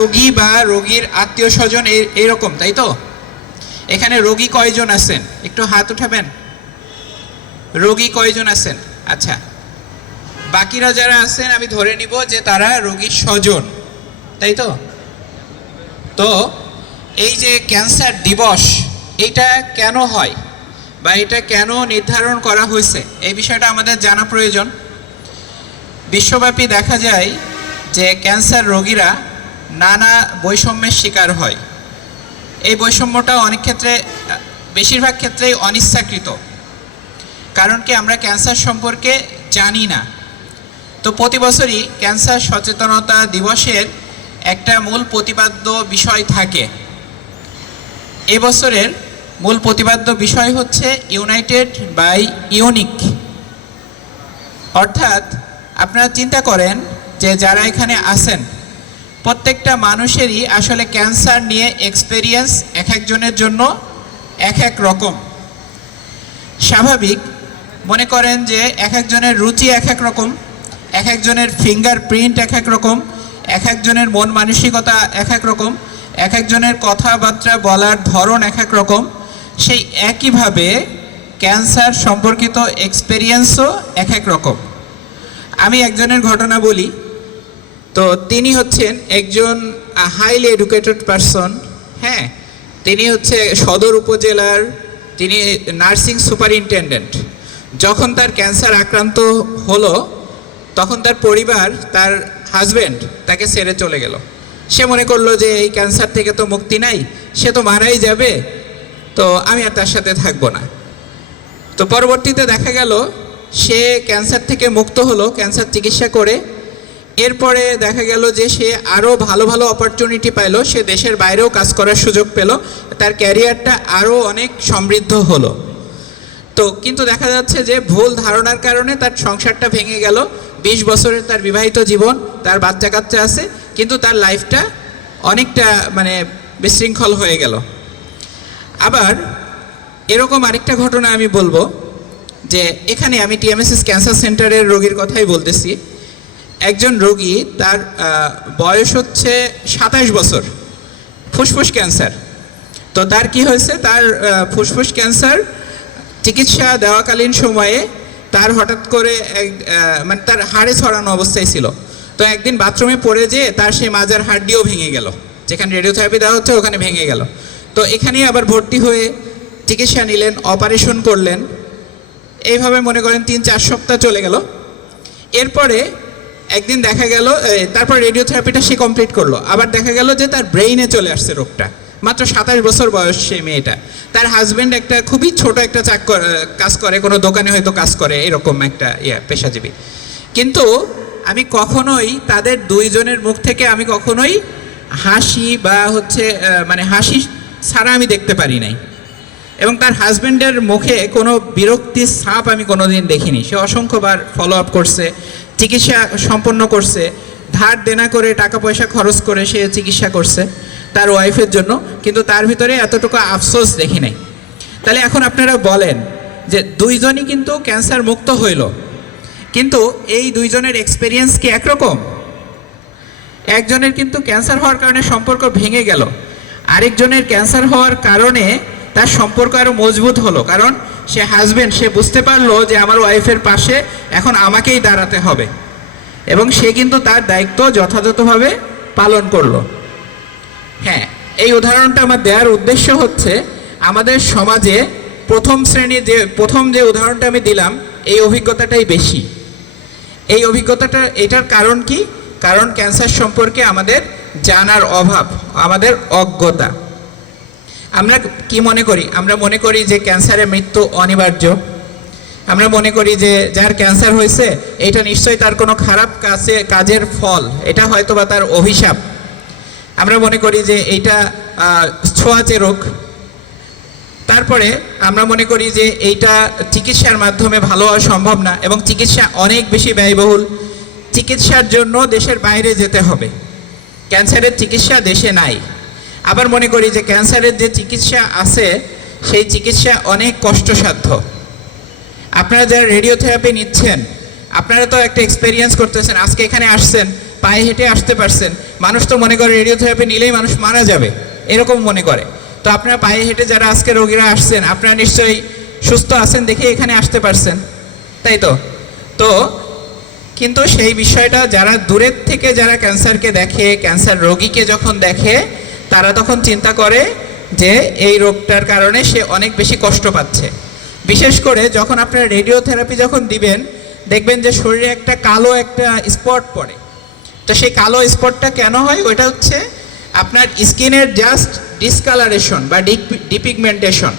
রোগী বা রোগীর আত্মীয় স্বজন এইরকম তাই তো? এখানে রোগী কয়জন আছেন? একটু হাত উঠাবেন। রোগী কয়জন আছেন? আচ্ছা। বাকিরা যারা আছেন, আমি ধরে নিব যে তারা রোগীর স্বজন, তাই তো? তো এই যে ক্যান্সার দিবস, এটা কেন হয় বা এটা কেন নির্ধারণ করা হয়েছে? এই বিষয়টা আমাদের জানা প্রয়োজন। বিশ্বব্যাপী দেখা যায় যে ক্যান্সার রোগীরা নানা বৈষম্যের শিকার হয়। এই বৈষম্যটা অনেক ক্ষেত্রে, বেশিরভাগ ক্ষেত্রেই অনিচ্ছাকৃত। কারণ কি আমরা ক্যান্সার সম্পর্কে জানি না। তো প্রতি বছরই ক্যান্সার সচেতনতা দিবসের একটা মূল প্রতিপাদ্য বিষয় থাকে। এবছরের মূল প্রতিপাদ্য বিষয় হচ্ছে ইউনাইটেড বাই ইউনিক অর্থাৎ আপনারা চিন্তা করেন যে যারা এখানে আছেন প্রত্যেকটা মানুষেরই আসলে ক্যান্সার নিয়ে এক্সপেরিয়েন্স এক একজনের জন্য এক এক রকম। স্বাভাবিক, মনে করেন যে এক একজনের রুচি এক এক রকম, এক একজনের ফিঙ্গার প্রিন্ট এক এক রকম, এক একজনের মন মানসিকতা এক এক রকম, এক একজনের কথাবার্তা বলার ধরন এক এক রকম, সেই একইভাবে ক্যান্সার সম্পর্কিত এক্সপেরিয়েন্সও এক এক রকম। আমি একজনের ঘটনা বলি তো তিনি হচ্ছেন একজন হাইলি এডুকেটেড পারসন হ্যাঁ? তিনি হচ্ছে সদর উপজেলার, তিনি নার্সিং সুপারিনটেন্ডেন্ট। যখন তার ক্যান্সার আক্রান্ত হলো, তখন তার পরিবার, তার হাজব্যান্ড তাকে ছেড়ে চলে গেল। সে মনে করল যে, এই ক্যান্সার থেকে তো মুক্তি নাই, সে তো মারাই যাবে, তো আমি আর তার সাথে থাকব না। তো পরবর্তীতে দেখা গেল, সে ক্যান্সার থেকে মুক্ত হলো, ক্যান্সার চিকিৎসা করে এরপরে দেখা গেল যে সে আরও ভালো ভালো অপরচুনিটি পাইলো, সে দেশের বাইরেও কাজ করার সুযোগ পেল, তার ক্যারিয়ারটা আরও অনেক সমৃদ্ধ হলো। তো কিন্তু দেখা যাচ্ছে যে ভুল ধারণার কারণে তার সংসারটা ভেঙে গেল, বিশ বছরের তার বিবাহিত জীবন, তার বাচ্চা কাচ্চা আছে, কিন্তু তার লাইফটা অনেকটা মানে বিশৃঙ্খল হয়ে গেল। আবার এরকম আরেকটা ঘটনা আমি বলব, যে এখানে আমি টিএমএসএস ক্যান্সার সেন্টারের রোগীর কথাই বলতেছি। একজন রোগী তার বয়স হচ্ছে সাতাশ বছর, ফুসফুস ক্যান্সার। তো তার কি হয়েছে? তার ফুসফুস ক্যান্সার চিকিৎসা দেওয়াকালীন সময়ে তার হঠাৎ করে এক মানে তার হাড়ে ছড়ানো অবস্থায় ছিল। তো একদিন বাথরুমে পড়ে যেয়ে তার সেই মাজার হাড্ডিও ভেঙে গেল। যেখানে রেডিওথেরাপি দেওয়া হচ্ছে, ওখানে ভেঙে গেল। তো এখানেই আবার ভর্তি হয়ে চিকিৎসা নিলেন অপারেশন করলেন। এইভাবে মনে করেন তিন চার সপ্তাহ চলে গেল। এরপরে একদিন দেখা গেল তারপর রেডিওথেরাপিটা সে কমপ্লিট করল। আবার দেখা গেল যে তার ব্রেইনে চলে আসছে রোগটা। মাত্র সাতাশ বছর বয়স সেই মেয়েটা। তার হাজবেন্ড একটা খুবই ছোট একটা চাক কাজ করে, কোনো দোকানে হয়তো কাজ করে, এরকম একটা, ইয়া, পেশাজীবী। কিন্তু আমি কখনোই তাদের দুইজনের মুখ থেকে আমি কখনোই হাসি বা হচ্ছে মানে হাসি ছাড়া আমি দেখতে পারি নাই। এবং তার হাজবেন্ডের মুখে কোনো বিরক্তির ছাপ আমি কোনোদিন দেখিনি। সে অসংখ্যবার ফলো আপ করছে। চিকিৎসা সম্পন্ন করছে, ধার দেনা করে টাকা পয়সা খরচ করে সে চিকিৎসা করছে তার ওয়াইফের জন্য, কিন্তু তার ভিতরে এতটুকু আফসোস দেখি নাই। তাহলে এখন আপনারা বলেন যে দুইজনই কিন্তু ক্যান্সার মুক্ত হইল, কিন্তু এই দুইজনের এক্সপিরিয়েন্স কি একরকম? একজনের কিন্তু ক্যান্সার হওয়ার কারণে সম্পর্ক ভেঙে গেল, আরেকজনের ক্যান্সার হওয়ার কারণে তার সম্পর্ক আরও মজবুত হলো, কারণ সে হাজবেন্ড সে বুঝতে পারল যে আমার ওয়াইফের পাশে এখন আমাকেই দাঁড়াতে হবে। এবং সে কিন্তু তার দায়িত্ব যথাযথভাবে পালন করল। হ্যাঁ এই উদাহরণটা আমার দেওয়ার উদ্দেশ্য হচ্ছে, আমাদের সমাজে প্রথম শ্রেণির যে, প্রথম যে উদাহরণটা আমি দিলাম, এই অভিজ্ঞতাটাই বেশি। এই অভিজ্ঞতাটা, এটার কারণ কি? কারণ ক্যান্সার সম্পর্কে আমাদের জানার অভাব, আমাদের অজ্ঞতা। আমরা কি মনে করি? আমরা মনে করি যে ক্যান্সারের মৃত্যু অনিবার্য। আমরা মনে করি যে যার ক্যান্সার হয়েছে, এটা নিশ্চয়ই তার কোনো খারাপ কাজে কাজের ফল। এটা হয়তো বা তার অভিশাপ। আমরা মনে করি যে এইটা ছোঁয়াচে রোগ। তারপরে আমরা মনে করি যে এইটা চিকিৎসার মাধ্যমে ভালো হওয়া সম্ভব না এবং চিকিৎসা অনেক বেশি ব্যয়বহুল। চিকিৎসার জন্য দেশের বাইরে যেতে হবে। ক্যান্সারের চিকিৎসা দেশে নাই। আবার মনে করি যে ক্যান্সারের যে চিকিৎসা আছে, সেই চিকিৎসা অনেক কষ্টসাধ্য। আপনারা যারা রেডিওথেরাপি নিচ্ছেন, আপনারা তো একটা এক্সপেরিয়েন্স করতেছেন, আজকে এখানে আসছেন, পায়ে হেঁটে আসতে পারছেন, মানুষ তো মনে করে রেডিওথেরাপি নিলেই মানুষ মারা যাবে, এরকম মনে করে। তো আপনারা পায়ে হেঁটে যারা আজকে রোগীরা আসছেন, আপনারা নিশ্চয়ই সুস্থ আছেন দেখে এখানে আসতে পারছেন, তাই তো? তো, কিন্তু সেই বিষয়টা যারা দূরের থেকে যারা ক্যান্সারকে দেখে, ক্যান্সার রোগীকে যখন দেখে তারা তখন চিন্তা করে যে এই রোগটার কারণে সে অনেক বেশি কষ্ট পাচ্ছে। বিশেষ করে যখন আপনারা রেডিওথেরাপি যখন দিবেন, দেখবেন যে শরীরে একটা কালো একটা স্পট পড়ে। তো সেই কালো স্পটটা কেন হয়? ওইটা হচ্ছে আপনার স্কিনের জাস্ট ডিসকালারেশন বা ডিপিগমেন্টেশন।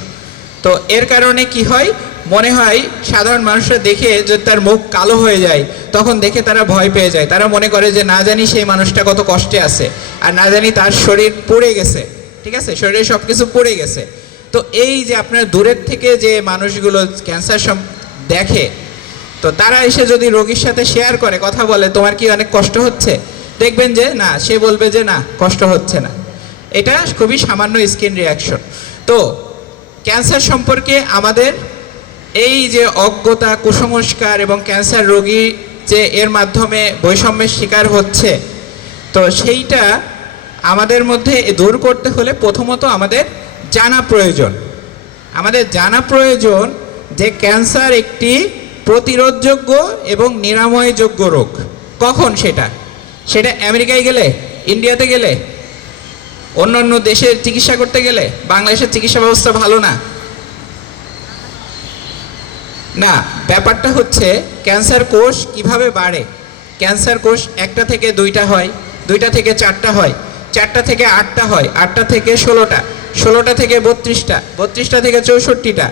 তো এর কারণে কি হয়? মনে হয় সাধারণ মানুষরা দেখে যদি তার মুখ কালো হয়ে যায়, তখন দেখে তারা ভয় পেয়ে যায়। তারা মনে করে যে না জানি সেই মানুষটা কত কষ্টে আছে আর না জানি তার শরীর পড়ে গেছে। ঠিক আছে? শরীরে সব কিছু পুড়ে গেছে। তো এই যে আপনার দূরের থেকে যে মানুষগুলো ক্যান্সার সব দেখে, তো তারা এসে যদি রোগীর সাথে শেয়ার করে, কথা বলে, তোমার কি অনেক কষ্ট হচ্ছে? দেখবেন যে না, সে বলবে যে না, কষ্ট হচ্ছে না। এটা খুবই সামান্য স্কিন রিয়াকশন তো ক্যান্সার সম্পর্কে আমাদের এই যে অজ্ঞতা, কুসংস্কার এবং ক্যান্সার রোগী যে এর মাধ্যমে বৈষম্যের শিকার হচ্ছে, তো সেইটা আমাদের মধ্যে দূর করতে হলে প্রথমত আমাদের জানা প্রয়োজন। আমাদের জানা প্রয়োজন যে ক্যান্সার একটি প্রতিরোধযোগ্য এবং নিরাময়যোগ্য রোগ। কখন সেটা? সেটা আমেরিকায় গেলে? ইন্ডিয়াতে গেলে? অন্য অন্য দেশের চিকিৎসা করতে গেলে বাংলাদেশের চিকিৎসা ব্যবস্থা ভালো না। না, ব্যাপারটা হচ্ছে ক্যান্সার কোষ কীভাবে বাড়ে? ক্যান্সার কোষ একটা থেকে দুইটা হয়, দুইটা থেকে চারটা হয়, চারটা থেকে আটটা হয়, আটটা থেকে ষোলোটা ষোলোটা থেকে বত্রিশটা বত্রিশটা থেকে চৌষট্টিটা।